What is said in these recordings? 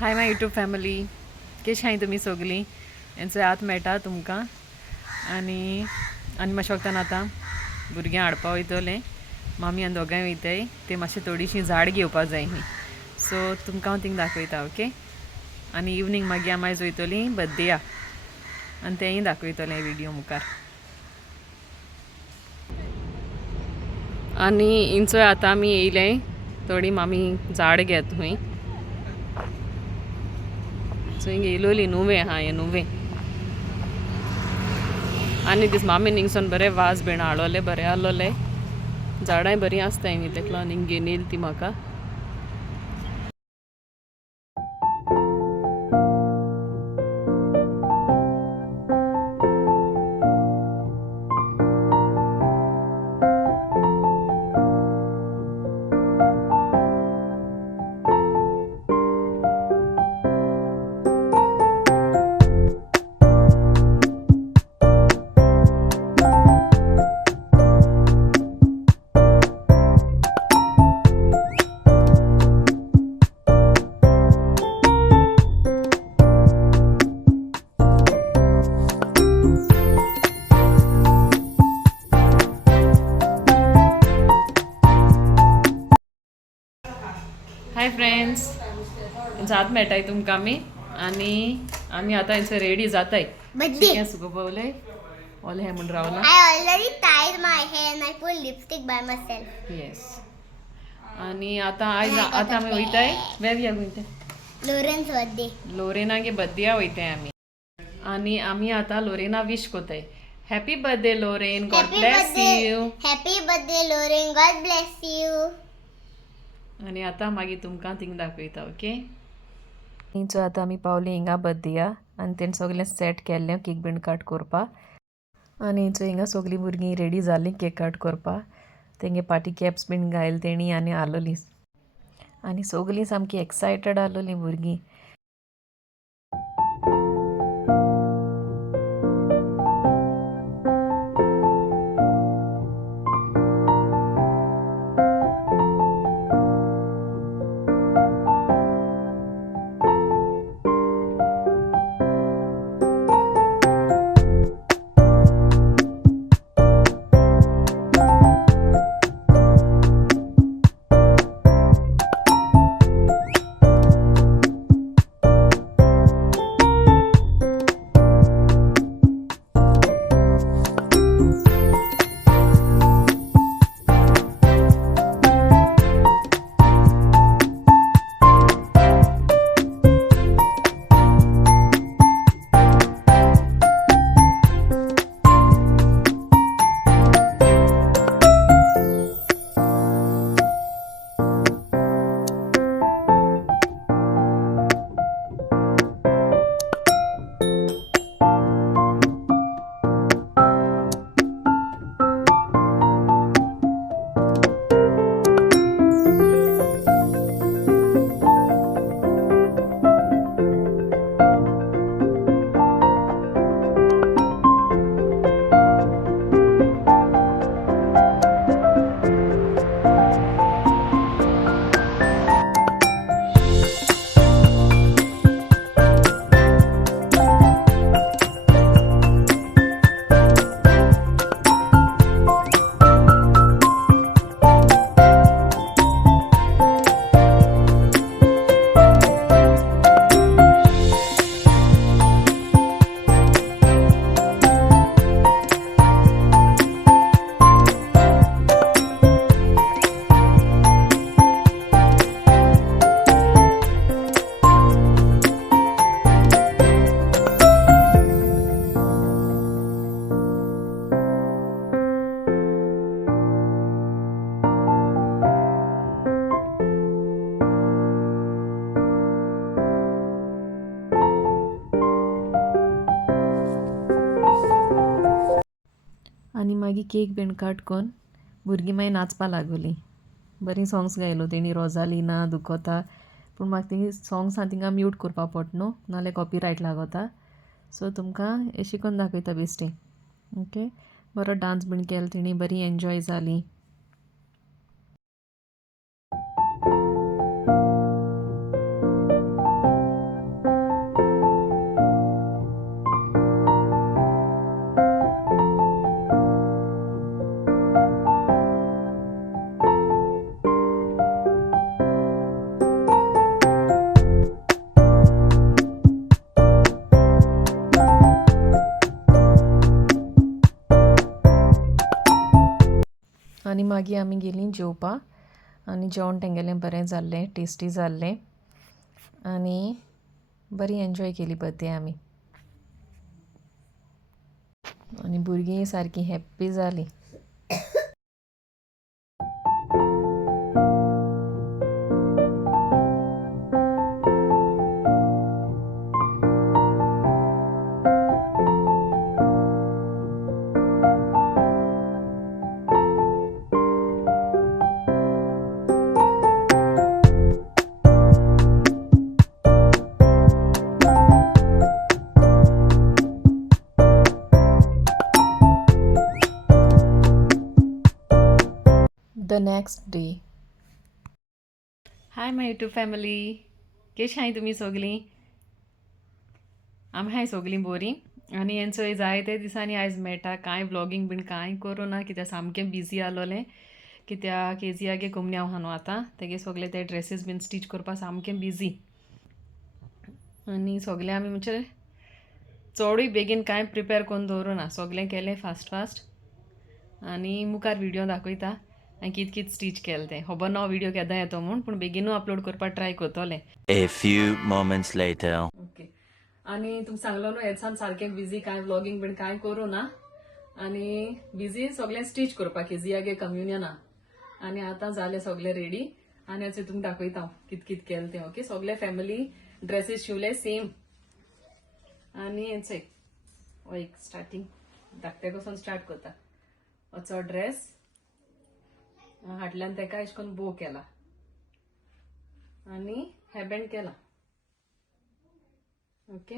Hi my YouTube family, कशी हाय तुमी सगळीं? हेंचो आत मेळटा तुमकां आनी मातशें वगतान आतां भुरग्यां हाडपा वयतलें. मामी आनी दोगांय वयताय. ते मातशें थोडीशीं झाड घेवपाक जाय न्ही, सो तुमकां हांव थिंग दाखयता. ओके. आनी इवनींग मागीर आमी आयज वयतलीं बड्डेया आनी तेंय दाखयतलें व्हिडियो मुखार. आनी इंचोय आतां आमी येयलें. थोडी मामी झाड घेत हूंय. सो हिंग येयलोली नुवें आहा, हें नुवें. आनी दीस मामीन हिंगसून बरें वाज बीन हाडलोलें, बरें आहलोलें. झाडांय बरीं आसताय न्ही, तेका लागून हिंग घेवन येयली ती म्हाका. हाय फ्रेंड्स, जात मेळटाय तुमकां आमी आतां हांयसर रेडी जाताय. चिकन सुकोवपावलें ओले हें म्हूण रावला. I already tied my hair and I put lipstick by myself. Yes. आनी आतां आतां आमी वयताय. वेर या गोइंग Lauren's birthday. लोरेनागे बड्डेया वयताय आमी. आनी आमी आतां लोरेना विश कोताय. Happy birthday Lauren, God bless you. Happy birthday, Lauren. God bless you. आनी आतां मागीर तुमकां थिंग दाखयता. ओके. थंयचो आतां आमी पावलीं हिंगा बड्डेया आनी तेणें सगलें सेट केल्लें केक बीन कट कोरपा. आनी हिंचो हिंगा सगलीं भुरगीं रेडी जालीं केक कट कोरपा. तेंगे पार्टी कॅप्स बीन घायल तेणी आनी आलोलीं. आनी सगलीं सामकीं एक्सायटेड आलोलीं भुरगीं. आनी मागीर केक बीन कट कोन्न भुरगीं मागीर नाचपा लागोलीं. बरीं सॉंग्स गायलो तेणी, रोजालिना, दुखोता. पूण म्हाका तेंगे सॉंग्स आहा तिंगा म्यूट कोरपा पोट न्हू, नाल्यार कॉपीरायट लागोता. सो तुमकां अशें करून दाखयता बेश्टें. ओके. बरो डांस बीन केलो तेणी, बरी एन्जॉय जाली. आनी मागीर आमी गेलीं जेवपाक आनी जेवण तेंगेलें बरें जाल्लें टेस्टी जाल्लें आनी बरी एन्जॉय केली बर्थडे आमी आनी भुरगीं सारकीं हॅप्पी जालीं. The next day. Hi my YouTube family. केश हाय तुमी सगलीं? आमी हाय सगलीं बोरीं आनी हेंचो जायते दिसांनी आयज मेळटा कांय व्लॉगींग बीन कांय करूं ना कित्याक सामकें बिजी आसलोलें कित्याक केजियागे कोमन्याव आहा न्हू आतां तेगे सगळे ते ड्रेसीस बीन स्टीच करपाक सामकें बिजी आनी सगळें आमी म्हणजे चडूय बेगीन कांय प्रिपेर करून दवरूं ना सगळें केलें फास्ट फास्ट आनी मुखार व्हिडिओ दाखयता हांवें कित कित स्टीच केलें तें खबर ना व्हिडिओ केदां येतो म्हूण पूण बेगीनू अपलोड करपाक ट्राय करतलें. A few moments later. Okay आनी तुमकां सांगलो न्हू हेल्सान सारकें बिजी कांय व्लॉगींग बीन कांय करूं ना आनी बिजी सगळें स्टीच करपाक केजियागे कम्युनियना आनी आतां जालें सगळें रेडी आनी हांव तुमकां दाखयता हांव कित कित केलें तें. ओके सगळे फॅमिली ड्रेसीस शिवले सेम आनी हेंचय हो एक स्टार्टींग धाकटे पासून स्टार्ट करता होचो ड्रेस हाटल्यान तेका अशें करून बो केला आनी हेबँड केला. ओके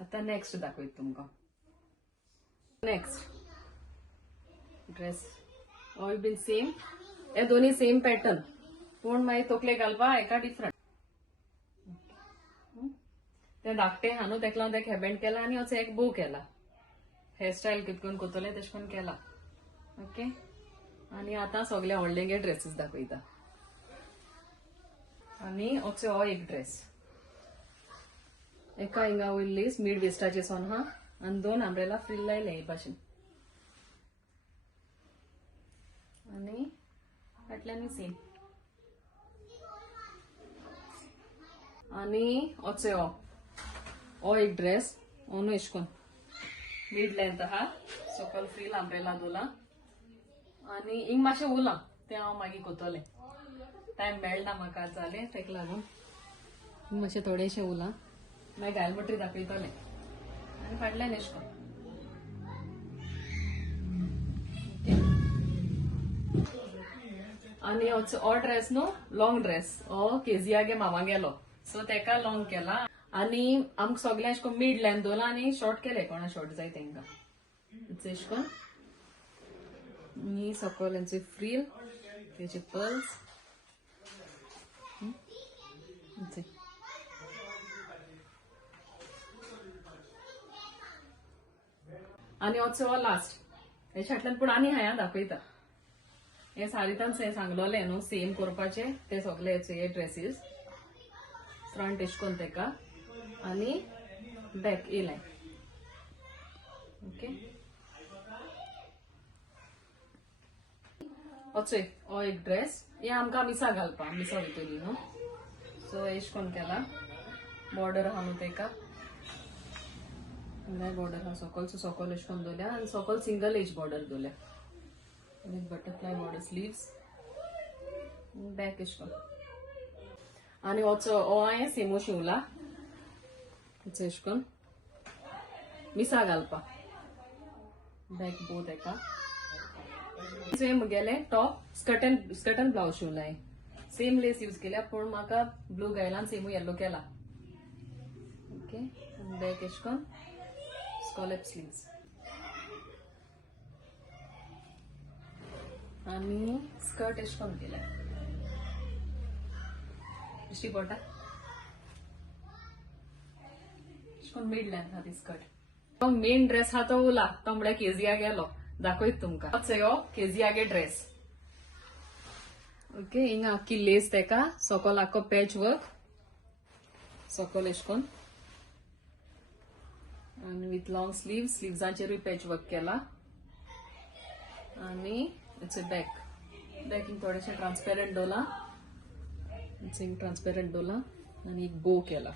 आतां नेक्स्ट दाखयता तुमकां. Next dress all been same हे दोन्ही सेम पॅटर्न पूण मागीर तकले घालपा एका डिफरंट ते धाकटे हा न्हू तेका लागून तेका हेबँड केला आनी होचो एक बो केला हेअरस्टायल कितकोन कोतले तेश कोन केला. ओके आनी आतां सगळे व्हडलेंगे ड्रेसीस दाखयता आनी होचो हो एक ड्रेस एका हिंगा वयर लेस मिड वेस्टाचे सोन हा आनी दोन आंब्रेला फ्रिल लायले हे भाशेन आनी फाटल्यानूय सेम आनी होचो हो एक ड्रेस ओनू एश कोन मिड लेंथ आहा सकयल फ्रिल आंब्रेला दोला आनी हिंग मातशें उरलां तें हांव मागीर कोतोलें टायम मेळना म्हाका जालें तेका लागून हिंग मातशें थोडेशें उरलां मागीर घाल म्हणटरी दाखयतलें आनी फाटल्यान एश कोन आनी हो ड्रेस न्हू लॉंग ड्रेस हो केजियागे मामा गेलो सो तेका लॉंग केला आनी आमकां सगळें एश कोन मिड लेंथ दवरला आनी शॉर्ट केलें कोणा शॉर्ट जाय तेंकां एश कोन आनी सकयल हेंचे फ्रील तेचे पर्ल्स आनी होचो लास्ट हे फाटल्यान पूण आनी हांव दाखयता हे सारितान सांगलोलें न्हू सेम करपाचे ते सगळे हे ड्रेसीस फ्रंट एश कोन तेका आनी बॅक ए लायन. ओके होचोय हो एक ड्रेस हे आमकां मिसा घालपा मिसा वयतली न्हू सो एश कोन केला बॉर्डर आहा न्हू तेका बॉर्डर आहा सकयल एश कोन दवरल्या आनी सकयल सिंगल एज बॉर्डर दवरल्या आनी बटरफ्लाय बॉर्डर स्लीव्स बॅक एश कोन आनी हो हांवें सेमो शिवला एश कोन मिसा घालपा बॅक बो तेका मुगेले टॉप स्कर्टन ब्लाउज शिवला सेम लेस यूज केल्या पूण म्हाका ब्लू घायला सेमू येलो केला. ओके बॅक एश कोन स्कॉलप स्लीव्स आनी स्कर्ट एश कोन केल्या इश्टी पोटा एश कोन मिड लेंथ हा ती स्कर्ट मेन ड्रेस हा तो उला तो म्हळ्यार केजिया गेलो दाखयत तुमकां हो केजियागे ड्रेस. ओके हिंगा आख्खी लेस तेका सकयल आख्खो पॅच वर्क सकयल एश कोन आनी विथ लॉंग स्लीव्जांचेरूय पॅच वर्क केला आनी इट्स अ बॅक देखील थोडेसे ट्रान्सपेरंट डोला ट्रान्सपेरंट डोला आणि एक बो केला.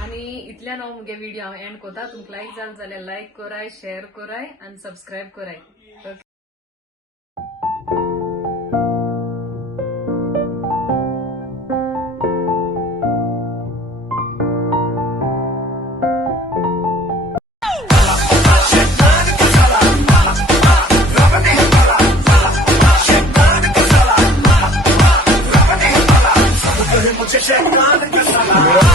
आणि इतल्यान हांव मुगे व्हिडिओ एंड कोता. तुमकां लायक जाल जाल्यार लायक कराय, शेअर कराय आणि सबस्क्राईब कराय. ओके. मुझे शैतान का सलाम